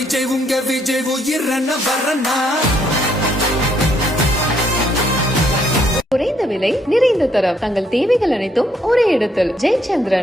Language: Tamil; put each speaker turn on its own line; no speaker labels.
விஜய் உயிரன வரனா?
குறைந்த விலை நிறைந்த தரம். தங்கள் தேவைகள் அனைத்தும் ஒரே இடத்தில். ஜெயச்சந்திரன்.